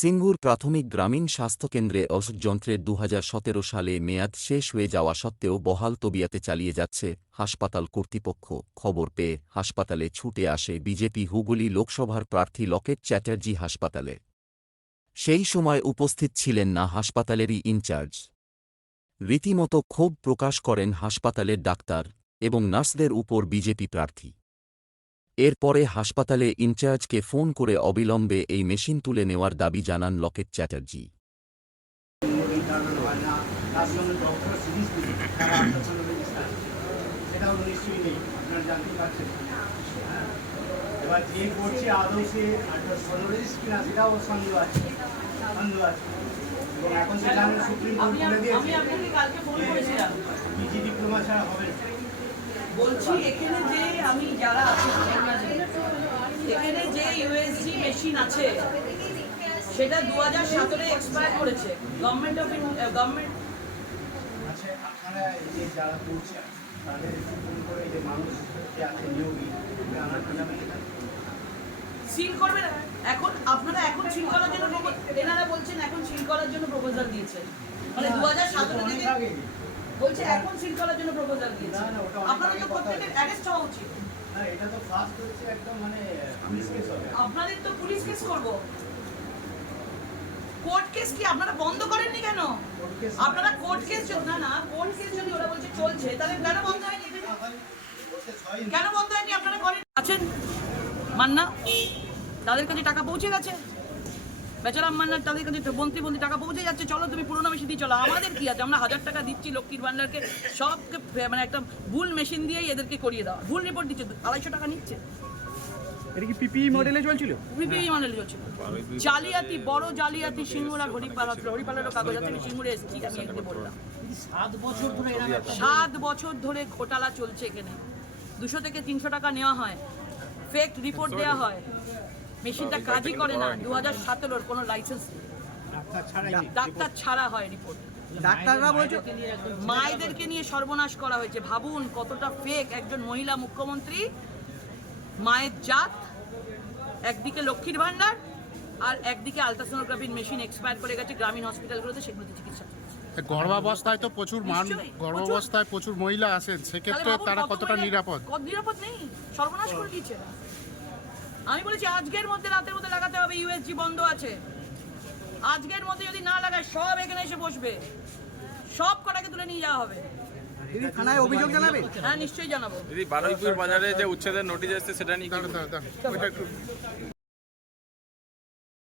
সিঙ্গুর প্রাথমিক গ্রামীণ স্বাস্থ্যকেন্দ্রে ওষুধযন্ত্রের ২০১৭ সালে মেয়াদ শেষ হয়ে যাওয়া সত্ত্বেও বহাল তবিয়তে চালিয়ে যাচ্ছে হাসপাতাল কর্তৃপক্ষ। খবর পেয়ে হাসপাতালে ছুটে আসে বিজেপি হুগলি লোকসভার প্রার্থী লকেট চ্যাটার্জি হাসপাতালে। সেই সময় উপস্থিত ছিলেন না হাসপাতালেরই ইনচার্জ। রীতিমতো ক্ষোভ প্রকাশ করেন হাসপাতালের ডাক্তার এবং নার্সদের উপর বিজেপি প্রার্থী। এরপরে হাসপাতালে ইনচার্জকে ফোন করে অবিলম্বে এই মেশিন তুলে নেওয়ার দাবি জানান লকেট চ্যাটার্জি। বলছি এখানে যে আমি যারা আছে এখানে যে ইউএসজি মেশিন আছে সেটা 2017 এক্সপায়ার করেছে। গভর্নমেন্ট অফ গভর্নমেন্ট আচ্ছা, আপনারা এই যে যারা করছে তাদের ফোন করে যে মানুষ যে আছে নিয়োগী সিল করবে না। এখন আপনারা এখন সিল করার জন্য এনারা বলছেন এখন সিল করার জন্য প্রপোজাল দিয়েছে, মানে 2017 থেকে বলছে এখন সিল করার জন্য প্রপোজাল দিয়েছে। আপনারা তো প্রত্যেকের অ্যারেস্ট হওয়া উচিত। না, এটা তো ফার্স্ট হচ্ছে একদম মানে পুলিশ কেস হবে। আপনাদের তো পুলিশ কেস করব। কোর্ট কেস কি আপনারা বন্ধ করেননি কেন? আপনারা কোর্ট কেস না কোর্ট কেস যদি ওরা বলছে চলছে তাহলে কেন বন্ধ হয়নি? কেন বন্ধ হয়নি? আপনারা করেন আছেন মান্না, তাদের কাছে টাকা পৌঁছে গেছে। বেচারাম মান্না তাদের কাছে মন্ত্রী টাকা পৌঁছে যাচ্ছে, চলো তুমি পুরোনো মেশিন দিয়ে চলো। আমাদের কি আছে? আমরা 1000 টাকা দিচ্ছি লক্ষ্মীর ভান্ডারকে, সবকে মানে একটা ভুল মেশিন দিয়েই এদেরকে করিয়ে দেওয়া। ভুল রিপোর্ট দিচ্ছে, 250 টাকা নিচ্ছে। এটা কি পিপিই মডেলে চলছিল? পিপিই মডেলে চলছিল। জালিয়াতি, বড় জালিয়াতি। সিঙ্গুরা হরিপালেরও কাগজ আছে। আমি সিঙ্গুরে এসেছি, আমি এখানে বললাম 7 বছর ধরে ঘোটালা চলছে এখানে। 200 থেকে 300 টাকা নেওয়া হয়, ফেক রিপোর্ট দেওয়া হয়, মেশিনটা কাজই করে না। 2017 কোনো লাইসেন্স ডাক্তার ছাড়া হয় রিপোর্ট। ডাক্তাররা বলছে মায়েদেরকে নিয়ে সর্বনাশ করা হয়েছে। ভাবুন কতটা ফেক। একজন মহিলা মুখ্যমন্ত্রী, মায়ের জাত, একদিকে লক্ষ্মীর ভান্ডার আর একদিকে আলট্রাসোনোগ্রাফির মেশিন এক্সপায়ার করে গেছে গ্রামীণ হসপিটালগুলোতে, সেগুলোতে চিকিৎসা চলছে। গর্ভাবস্থায় তো গর্ভাবস্থায় প্রচুর মহিলা আসেন, সেক্ষেত্রে তারা কতটা নিরাপদ? নিরাপদ নেই, সর্বনাশ করে দিয়েছে। আমি বলেছি আজকের মধ্যে, রাতের মধ্যে লাগাতে হবে। ইউএসজি বন্ধ আছে, আজকের মধ্যে যদি না লাগায় সব এখানে এসে বসবে, সব কটাকে তুলে নিয়ে যাওয়া হবে। দিদি থানায় অভিযোগ জানাবেন? হ্যাঁ নিশ্চয়ই জানাবো। দিদি বারুইপুর বাজারে যে উচ্ছেদের নোটিশ আসছে সেটা নিয়ে